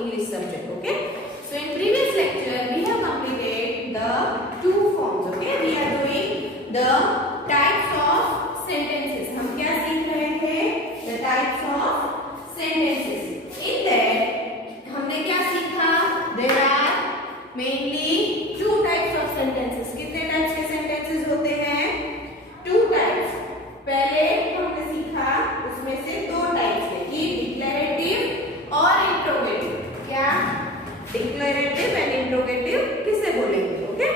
English subject. Okay. So in previous lecture we have completed the two forms. Okay. We are doing the types of sentences. हम क्या सीख रहे थे? The types of sentences. In that हमने क्या सीखा? There are mainly two types of sentences. कितने types के sentences होते हैं? Two types. पहले हमने सीखा उसमें से दो टाइप्स थे कि डिक्लेरेटिव और इंट्रोगेटिव. क्या? डिक्लेरेटिव एंड इंट्रोगेटिव किसे बोलेंगे? Okay.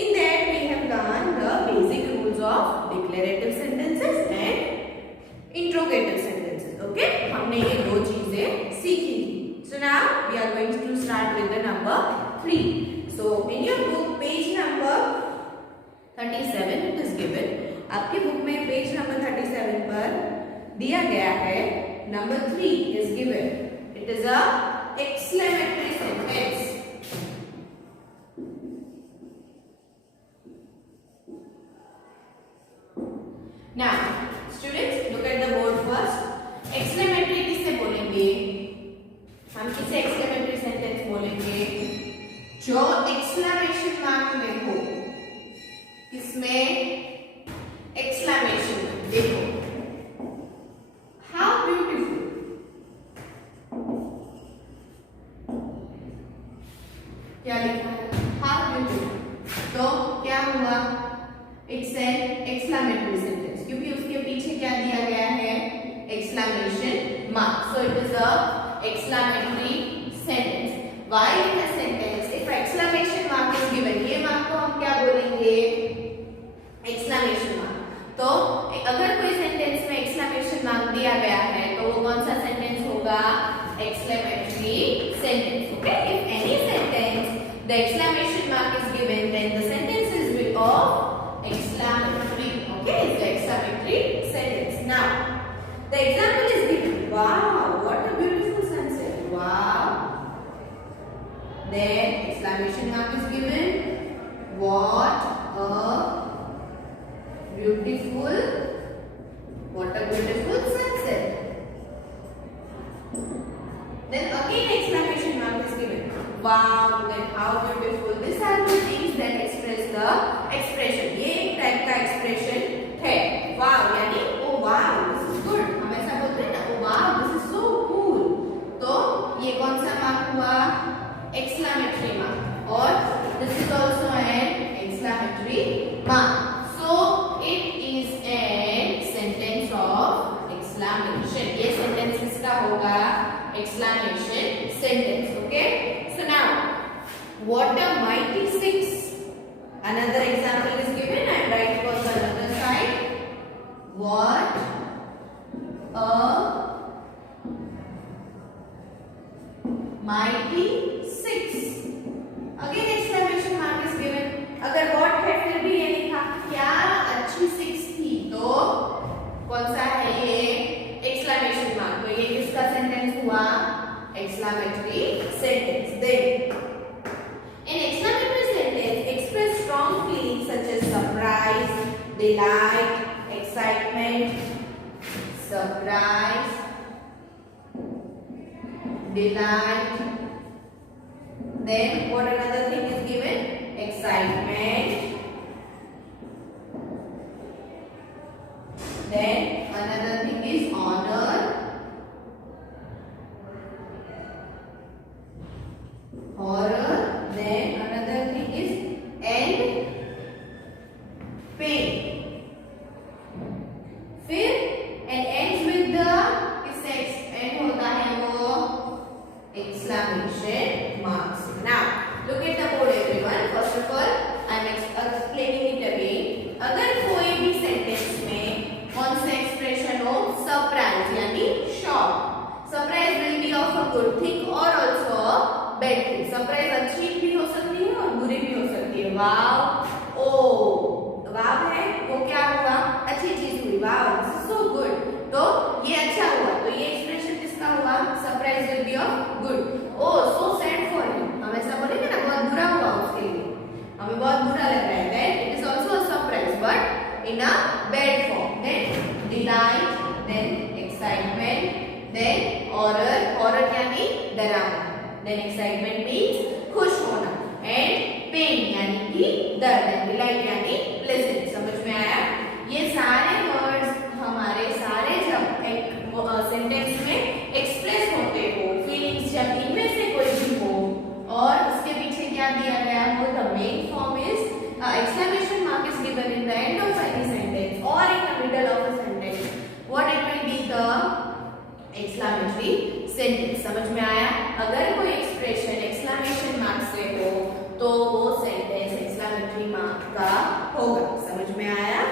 In that we have learn the basic rules of declarative sentences and interrogative sentences. Okay. हमने ये दो चीजें सीखी थी. So now we are going to start with the number 3. So in your book page number 37 it is given. आपके book में page number 37 पर दिया गया है number 3 is given. It is a exclamatory sentence. Now students look at the board first. Exclamatory किसे बोलेंगे? हम किसे एक्सक्लेमेटरी सेंटेंस बोलेंगे? जो एक्सक्लेमेशन मार्क में हो. किसमें? एक्सक्लेमेशन. देखो हाउ ब्यूटीफुल. क्या लिखा है? How beautiful. तो क्या हुआ? इट्स एन एक्सक्लेमेटरी सेंटेंस क्योंकि उसके पीछे क्या दिया गया है? Exclamation mark. So it is a exclamatory sentence. Why in a sentence if exclamation mark is given, ये मार्क को हम क्या बोलेंगे? Exclamation mark. तो अगर कोई सेंटेंस में एक्सक्लेमेशन मार्क दिया गया है तो वो कौन सा सेंटेंस होगा? Exclamatory sentence. Okay. If any sentence the exclamation mark is given then the sentence is of exclamatory. Okay. It's the exclamatory sentence. Now the example is given. Wow what a beautiful sunset. Wow. Then exclamation mark is given. What a beautiful, what a beautiful sunset. Then again exclamation mark is given. Wow, then how beautiful. These are the things that express the expression. ये एक type का expression है. Wow यानी oh wow this is good. हम ऐसा बोलते हैं ना oh wow this is so cool. तो ये कौन सा मार्क हुआ? exclamatory mark. और this is also an exclamatory mark. So it is a sentence of exclamation. ये sentence किसका होगा? Exclamation sentence. Okay. So now, what a mighty six. Another example is given. I write on the other side. What a mighty six. Again exclamation mark is given. अगर what है फिर भी ये लिखा क्या अच्छी सिक्स थी तो कौन सा है ये? Exclamation mark. तो ये किसका सेंटेंस हुआ? Exclamatory sentence. Then in exclamatory sentence express strong feelings such as surprise, delight, excitement. Surprise, delight. Then what another thing is given? Excitement. Then another thing is honor, horror. Then another thing is end, pain. फिर and ends with the किससे end होता है वो? Exclamation marks. Now look at the board everyone. First of all I am explaining it again. अगर कोई भी sentence में कौन सा एक्सप्रेशन हो? सरप्राइज यानी shock. Surprise will be of a good thing और आल्सो बैड थिंग. सरप्राइज अच्छी भी हो सकती है और बुरी भी हो सकती है. वाव ओ वाव है वो क्या हुआ? अच्छी चीज हुई. Wow this is so good. तो ये अच्छा हुआ. तो ये एक्सप्रेशन किसका हुआ? Surprise will be of good. Oh so sad for him. हम ऐसा बोलेंगे ना बहुत बुरा हुआ उसके लिए, हमें बहुत बुरा लग रहा है. Then it is also a surprise but in a bad form. Then delight, then excitement, then horror. Horror यानी डरावना. देन एक्साइटमेंट मीन्स खुश होना, एंड पेन यानी कि दर्द, एंड डिलाइट यानी प्लेजेंट। समझ में आया? ये सारे वर्ड्स हमारे सारे जब एक सेंटेंस में एक्सप्रेस होते हो, फीलिंग्स जब इनमें से कोई भी हो और उसके पीछे क्या दिया गया हो, the main form is exclamation mark is given in the end of any sentence or in the middle of a sentence, what it will be the exclamatory sentence। समझ में आया? अगर कोई एक्सप्रेशन exclamation mark से हो तो वो sentence exclamatory mark का होगा। समझ में आया?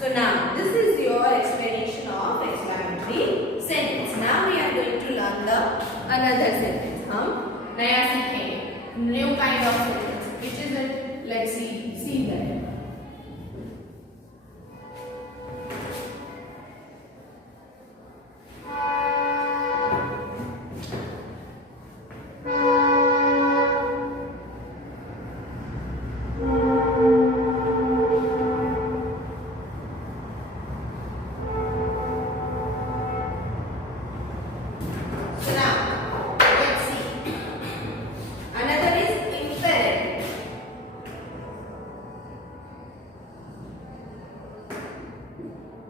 So now this is your explanation of exclamatory sentence. Now we are going to learn the another sentence. हम नया सीखेंगे, new kind of sentence. Which is it? Let's see that.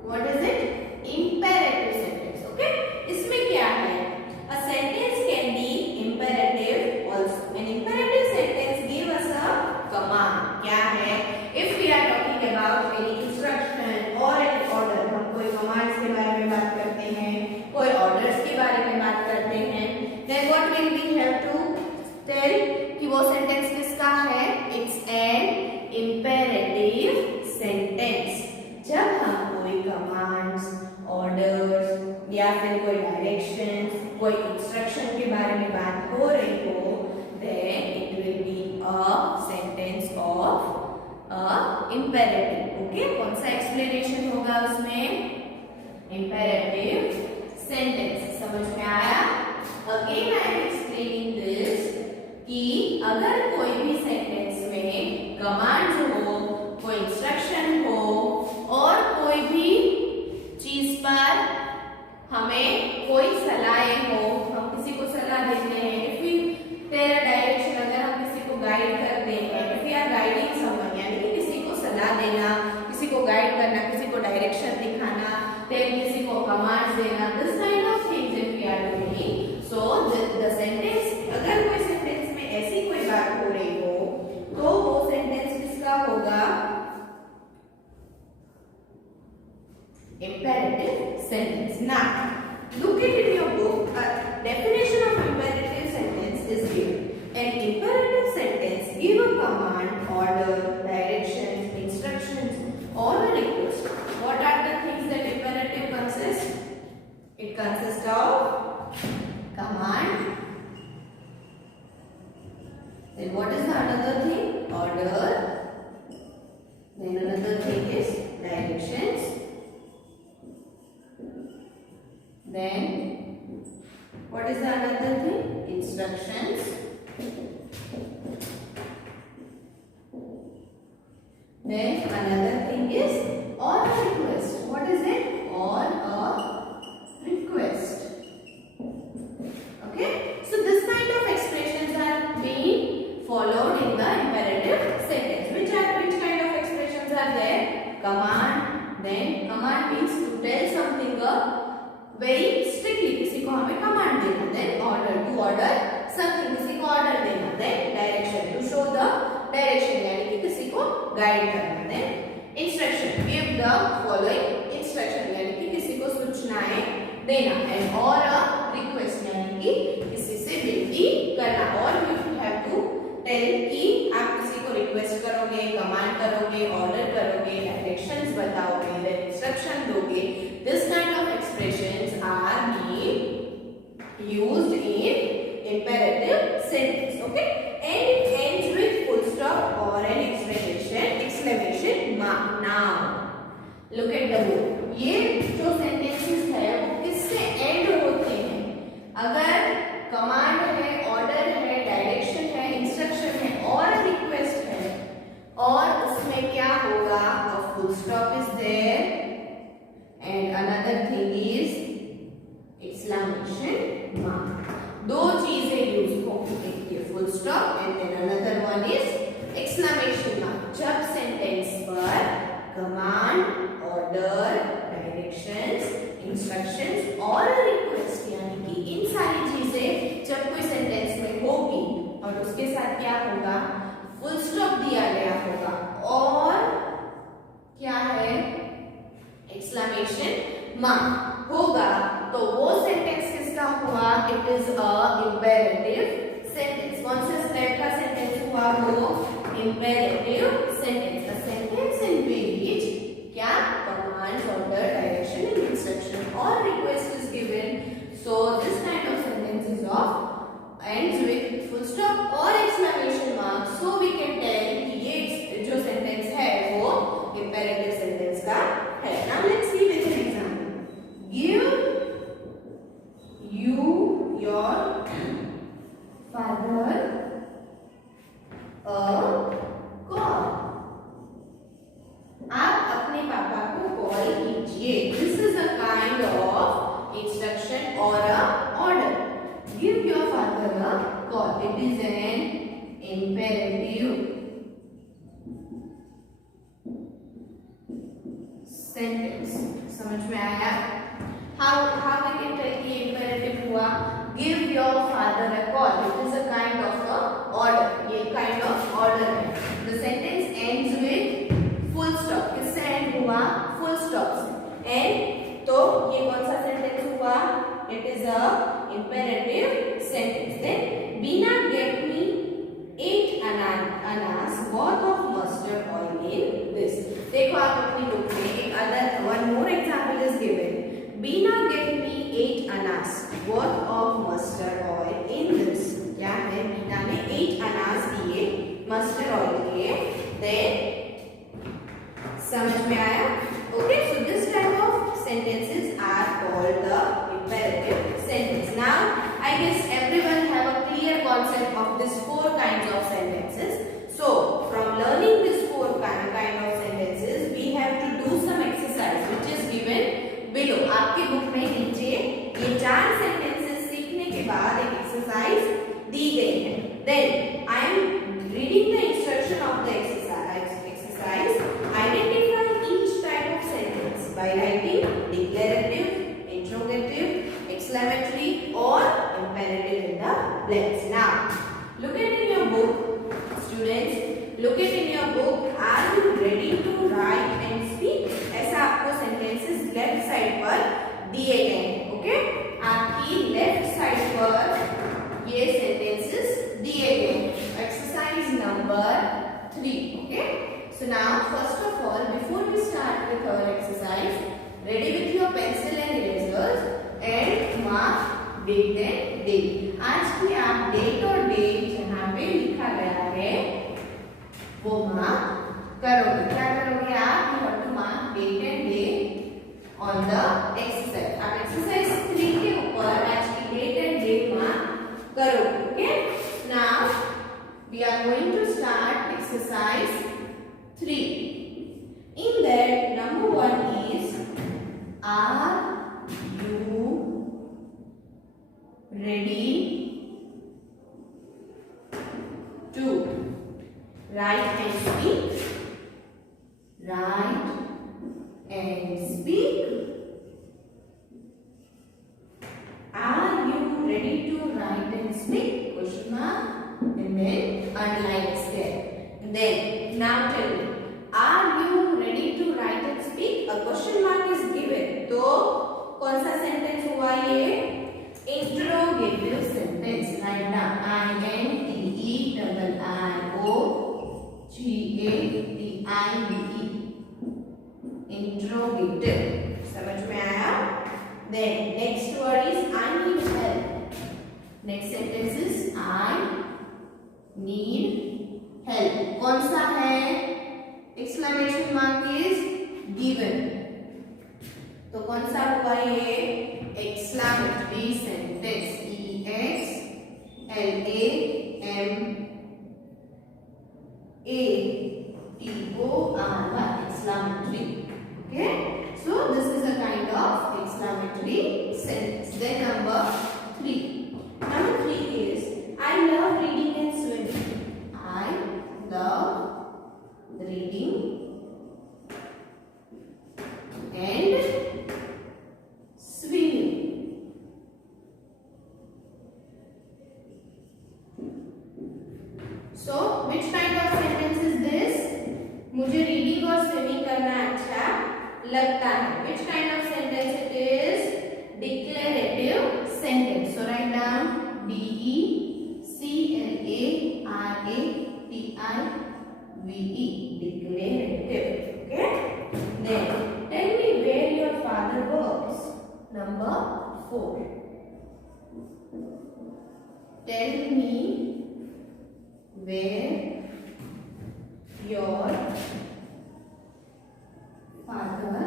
What is it? Imperative sentence. Okay? इसमें क्या है? A sentence can be imperative also. An imperative sentence give us a command. क्या है? If we are talking about any instruction or any order, हम कोई commands के बारे में बात करते हैं, कोई orders के बारे में बात करते हैं, then what will we have to tell कि वो sentence किसका है? It's an imperative sentence. जब हम कोई कमांड्स, ऑर्डर्स या फिर कोई डायरेक्शंस, कोई इंस्ट्रक्शन के बारे में बात हो रही हो, then it will be a sentence of a imperative. Okay? कौन सा एक्सप्लेनेशन होगा उसमें? Imperative sentence. समझ में आया? Again I am explaining this कि अगर कोई भी सेंटेंस में कमांड हो, कोई इंस्ट्रक्शन हो और कोई भी चीज पर हमें कोई सलाह हो, हम किसी को सलाह देते हैं, if we tell a direction, अगर हम किसी को गाइड करते हैं, if we are guiding someone यानी कि किसी को सलाह देना, किसी को गाइड करना, किसी को डायरेक्शन दिखाना, देन किसी को कमांड्स देना, this kind of things if we are doing. So the sentence, अगर कोई सेंटेंस में ऐसी कोई बात हो रही हो तो वो सेंटेंस किसका होगा? Imperative sentence. Now, look at in your book. A definition of imperative sentence is given. An imperative sentence give a command, order, directions, instructions, or a request. What are the things that imperative consists? It consists of command. Then what is the another thing? Order. Then another thing is directions. Then what is the another thing? Instructions. Then another thing is or a request. What is it? Or a request. Okay? So this kind of expressions are being followed in the imperative sentence. Which kind of expressions are there? Command. Then command means to tell something very strictly, किसी को हमें command देना, then order, to order something, किसी को order देना, then direction, to show the direction यानी कि किसी को गाइड करना, then instruction, give the following instruction यानी कि किसी को सूचनाएं देना, and or a request यानी कि किसी से विनती करना, और you have to tell कि आप किसी को रिक्वेस्ट करोगे, कमांड करोगे, ऑर्डर करोगे, डायरेक्शंस बताओगे, then instruction दोगे। This kind of expressions are being used in imperative sentence. Okay? And it ends with full stop or an exclamation mark. Now, look at the book. ये जो sentences है वो किससे end होते हैं? अगर कमांड है, ऑर्डर है, डायरेक्शन है, इंस्ट्रक्शन है और ऑर्डर, डायरेक्शंस, इंस्ट्रक्शंस और रिक्वेस्ट, यानी कि इन सारी चीजें जब कोई सेंटेंस में होगी और उसके साथ क्या होगा, फुल स्टॉप दिया गया होगा और क्या है, एक्सक्लेमेशन मार्क होगा, तो वो सेंटेंस किसका हुआ, it is a imperative sentence. कौन सा टाइप का सेंटेंस हुआ, वो imperative sentence, a sentence in which क्या, कमांड, ऑर्डर, डायरेक्शन, इंस्ट्रक्शन और request is given, so this kind of sentence is of ends with full stop और exclamation mark, so we can tell कि ये जो sentence है वो imperative sentence का है। Now let's see with an example. Give you your father a call. आप अपने पापा को कॉल कीजिए। This is a kind of instruction or a order. Give your father a call. It is an imperative sentence. समझ में आया? How we can tell कि imperative हुआ? Give your father a call. It is a kind of a order. ये kind of order है. The sentence ends with full stop. किससे end हुआ? Full stop से. And तो ये कौन सा sentence हुआ? It is a imperative sentence. Then Bina get me 8 annas worth of mustard oil in this. देखो आप अपनी बुक में एक other one more example is given. Bina get me 8 annas worth of mustard oil in this. क्या है, बीना ने 8 अनाज दिए mustard oil के. Then समझ में आया? Okay, so this type of sentences are called the imperative sentence. Now, I guess everyone have a clear concept of these 4 kinds of sentences. So, from learning these 4 kind of sentences, we have to do some exercise which is given below. आपके book में नीचे ये 4 sentences सीखने के बाद एक exercise दी गई है. Then, I am reading the instruction of the exercise. Identify each type of sentence by writing declarative, interrogative, exclamatory or imperative in the blanks. Now, look at in your book, students. Look at in your book. Are you ready to write and speak? ऐसा आपको sentences left side पर दिए गए हैं. Okay? आपकी left side पर ये sentences दिए गए हैं. Exercise number 3. Okay? So now, first of all, before we start with our exercise, ready with your pencil and erasers and mark date and date. आज की आप डेट और डेट जहाँ पे लिखा गया है वो मार्क करोगे. क्या करोगे आप? You have to mark date and date on the exercise. आप exercise 3 के ऊपर आज की डेट and date मार्क करोगे. Okay? Now we are going to start exercise 3. In that, number 1 is, are you ready to write and speak? Write and speak. Are you ready to write and speak? Question mark and then underline is there. Then now tell me, are you ready to write and speak? A question mark is given. तो कौन सा sentence हुआ ये? Interrogative sentence. Write down INTERROGATIVE. Interrogative. समझ में आया? Then next word is I need help. Next sentence is I need help. कौन सा है? Exclamation mark is given. तो कौन सा हुआ ये? Exclamatory sentence. EXLAMATORY. Exclamatory. Okay? So this is a kind of exclamatory sentence. Then number 3. Number 3 is I love reading and swimming. I love reading So which kind of sentence is this? मुझे reading और swimming करना अच्छा लगता है. Which kind of sentence it is? Declarative sentence. So write down DECLARATIVE. Declarative. Okay. Then tell me where your father works. Number 4. Tell me where your father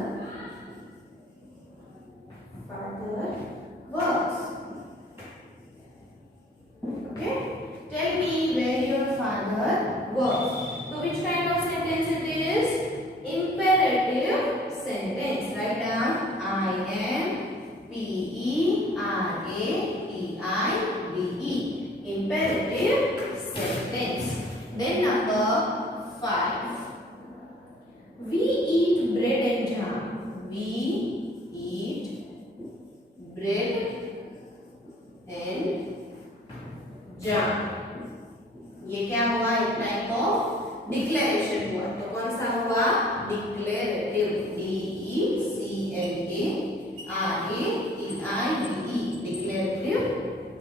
works. Okay. Tell me where your father works. So which kind of sentence it is? Imperative sentence. Write down IMPERATIVE. Imperative sentence. Then number 5. We eat bread and jam. We eat bread and jam. ये क्या हुआ? एक type of declaration हुआ. तो कौन सा हुआ? Declarative. DECLARATIVE. Declarative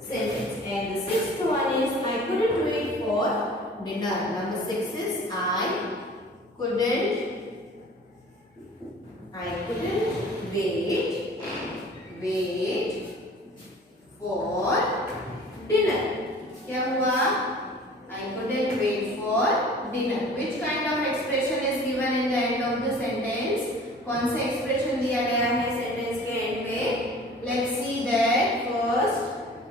sentence. And the 6th one is I couldn't wait for dinner. Number 6 is I couldn't wait for dinner. क्या हुआ? I couldn't wait for dinner. Which kind of expression is given in the end of the sentence? कौन सा expression दिया गया है sentence के end पे? Let's see that first.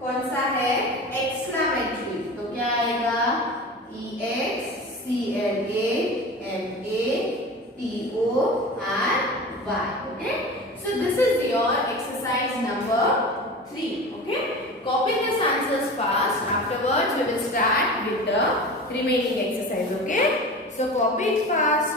कौन सा है? Exclamatory. तो क्या आएगा? EXCLAMATORY. Okay. So this is your exercise number 3. Okay. Copy these answers fast. Afterwards, we will start with the remaining exercise. Okay. So copy it fast.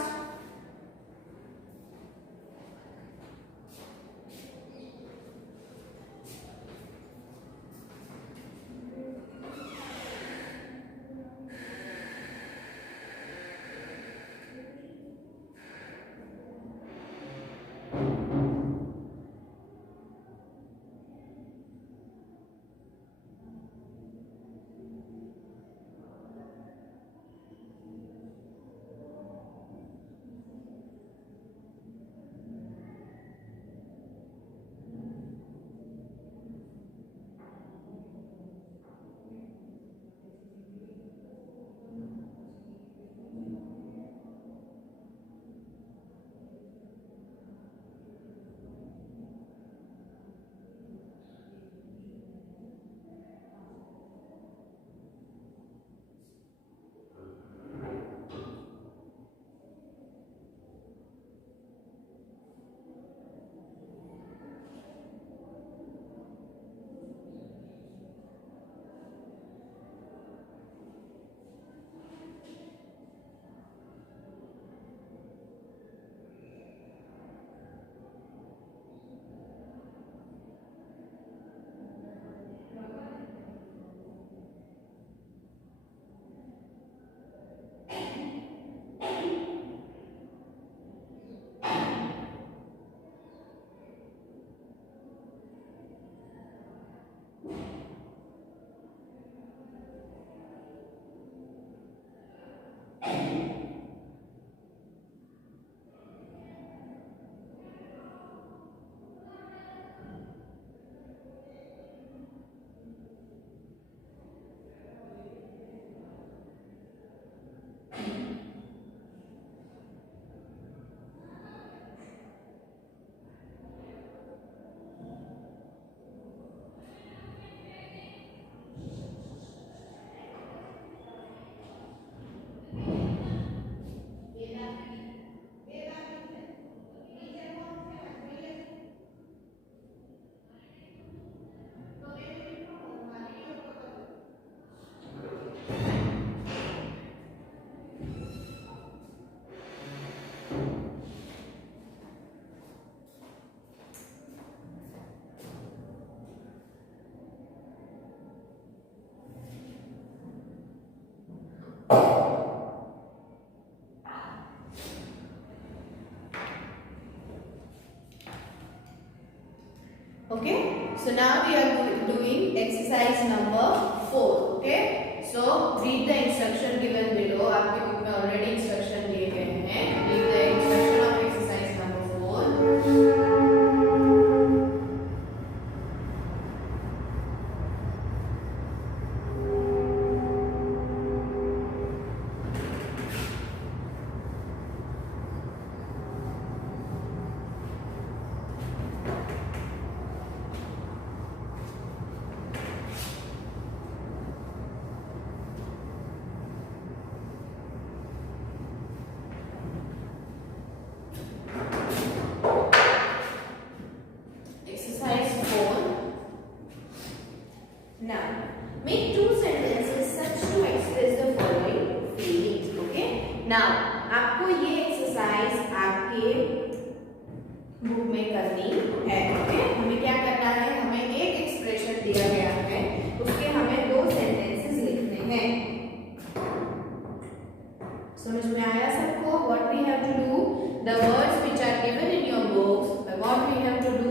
Okay, so now we are doing exercise number 4. Okay, so read the instruction given below. आपके book में already instruction दिए गए हैं. Read the instruction of exercise number 4. Now, make two sentences such to express the following feelings. Okay. Now, आपको ये exercise आपके book में करनी है. Okay. हमें क्या करना है? हमें एक एक्सप्रेशन दिया गया है, उसके हमें दो सेंटेंसेस लिखने हैं. समझ में आया सबको? What we have to do? The words which are given in your books. What we have to do?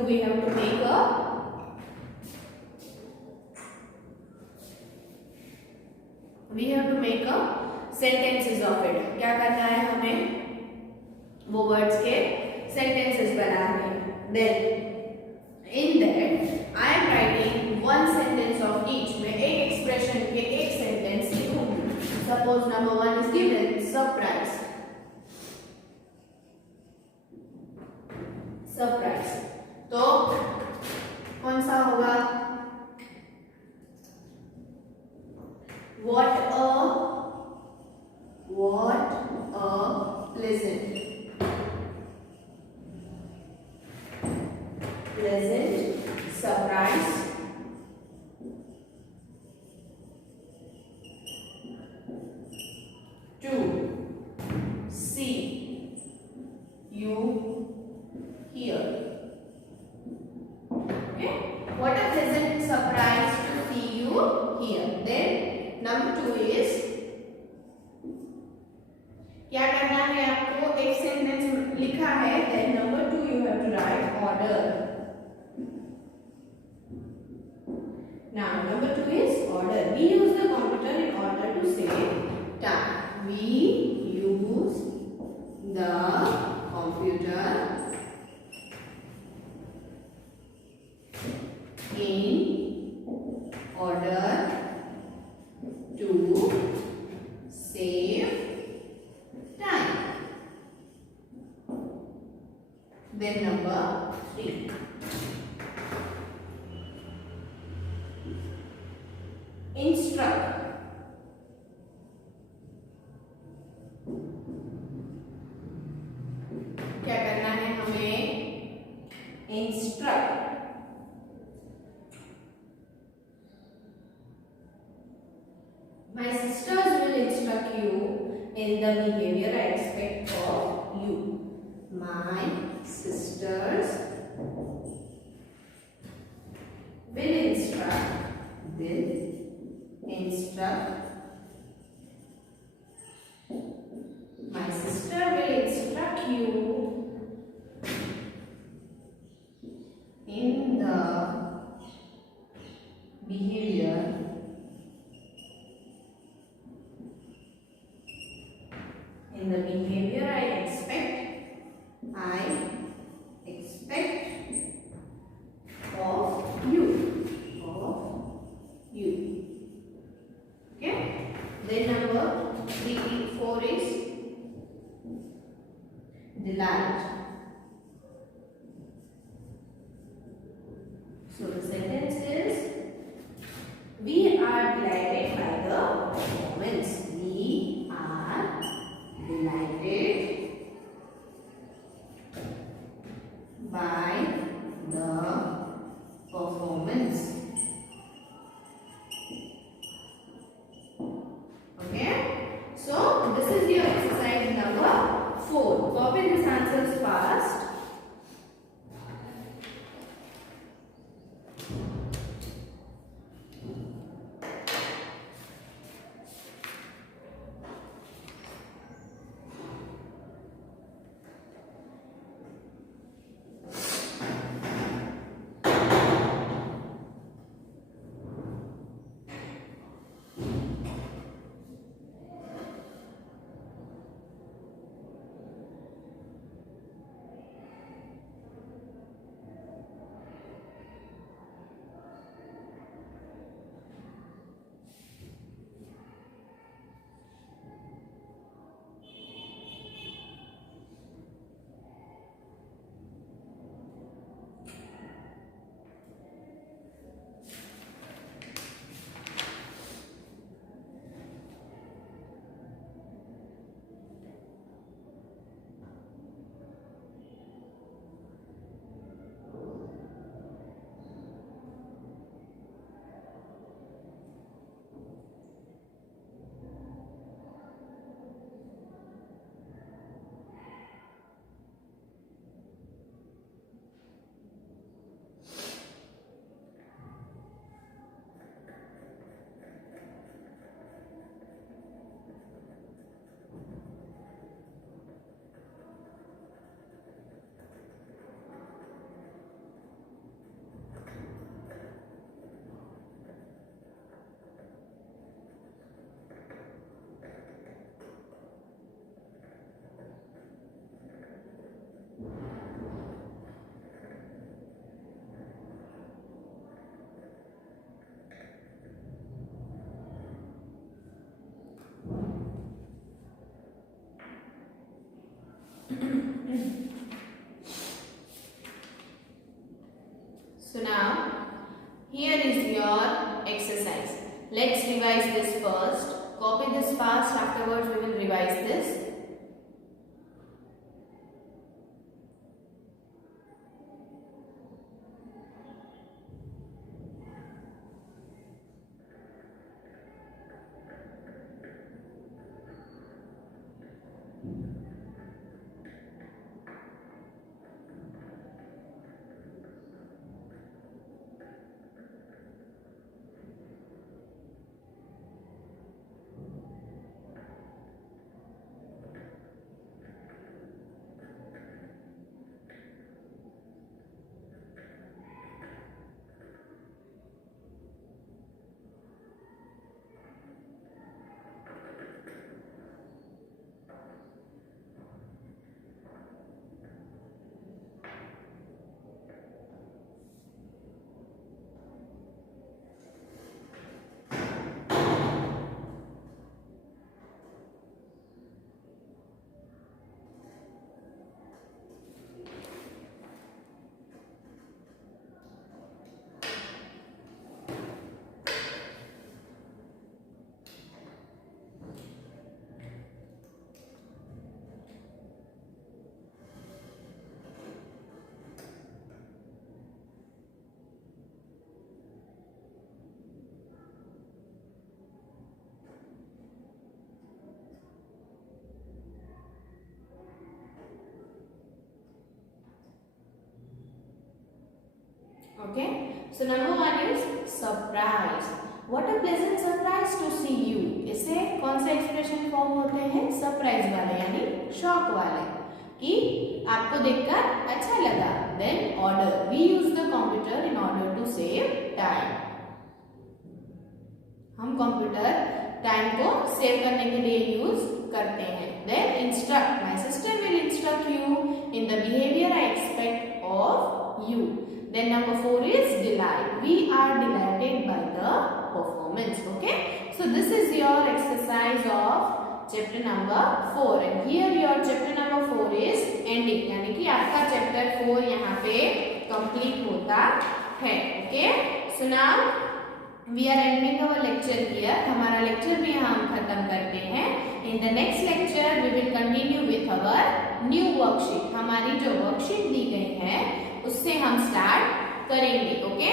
We have to make a sentences of it. क्या करना है हमें? वो words के sentences बनाने. Then in that I am writing one sentence of each. मैं एक expression के एक sentence लिखूंगी. Suppose number 1 is given surprise. Surprise. तो कौन सा होगा? What a pleasant surprise to see you here. Okay, what a pleasant surprise to see you here. Then number 2 is क्या करना है आपको? एक सेंटेंस लिखा है. Then number 2 you have to write order. Now number 2 is order. We use the computer in order to save time. We use the computer in order to save time. Then number 3. Instruct. क्या करना है हमें? Instruct. My sisters will instruct you in the behavior I expect of you. My sisters will instruct. My sister will instruct you in the behavior I expect of you. Okay. Then number 4 is delight. So the sentence is we are delighted by the performance. We are delighted by the performance. Okay, so this is your exercise number 4. Copy these answers fast. revise this first. Copy this fast. Afterwards, we will revise this. Okay, so number one is surprise. What a pleasant surprise to see you. इससे कौन से expression form होते हैं? Surprise वाले यानी shock वाले, कि आपको देखकर अच्छा लगा. Then order. We use the computer in order to save time. हम कंप्यूटर टाइम को सेव करने के लिए यूज करते हैं. Then instruct. My sister will instruct you in the behavior I expect of you. Then number 4 is delight. We are delighted by the performance. Okay. So this is your exercise of chapter number 4 and here your chapter number 4 is ending. यानी कि आपका chapter 4 यहाँ पे complete होता है. Okay. So now we are ending our lecture here. हमारा lecture भी यहाँ हम खत्म करते हैं. In the next lecture we will continue with our new worksheet. हमारी जो worksheet दी गई है उससे हम स्टार्ट करेंगे. ओके.